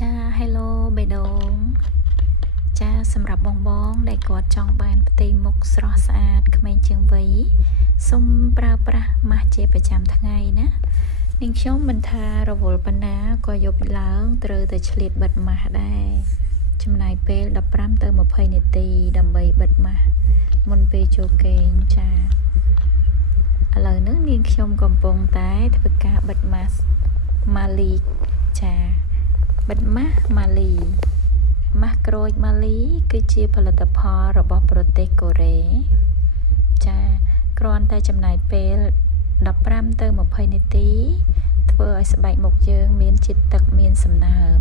ចា Hello បេះដូងចាសម្រាប់បងដែលគាត់ចង់បានផ្ទៃមុខស្រស់ស្អាតក្មេងជាងវ័យសូមប្រើប្រាស់ម៉ាស់ជាប្រចាំថ្ងៃណានាងខ្ញុំមិនថារវល់ប៉ុណ្ណាក៏យប់ឡើងត្រូវតែឆ្លៀតបិទម៉ាស់ដែរចំណាយពេល15ទៅ20នាទីដើម្បីបិទម៉ាស់មុនពេលចូលគេងចាឥឡូវនេះនាងខ្ញុំកំពុងតែធ្វើការបិទម៉ាស់ម៉ាលីចាបិទម៉ាស់ម៉ាលីម៉ាស់ក្រូចម៉ាលីគឺជាផលិតផលរបស់ប្រទេសកូរ៉េចាគ្រាន់តែចំណាយពេល15ទៅ20នាទីធ្វើឲ្យស្បែកមុខយើងមានជាតិទឹកមានសំណើម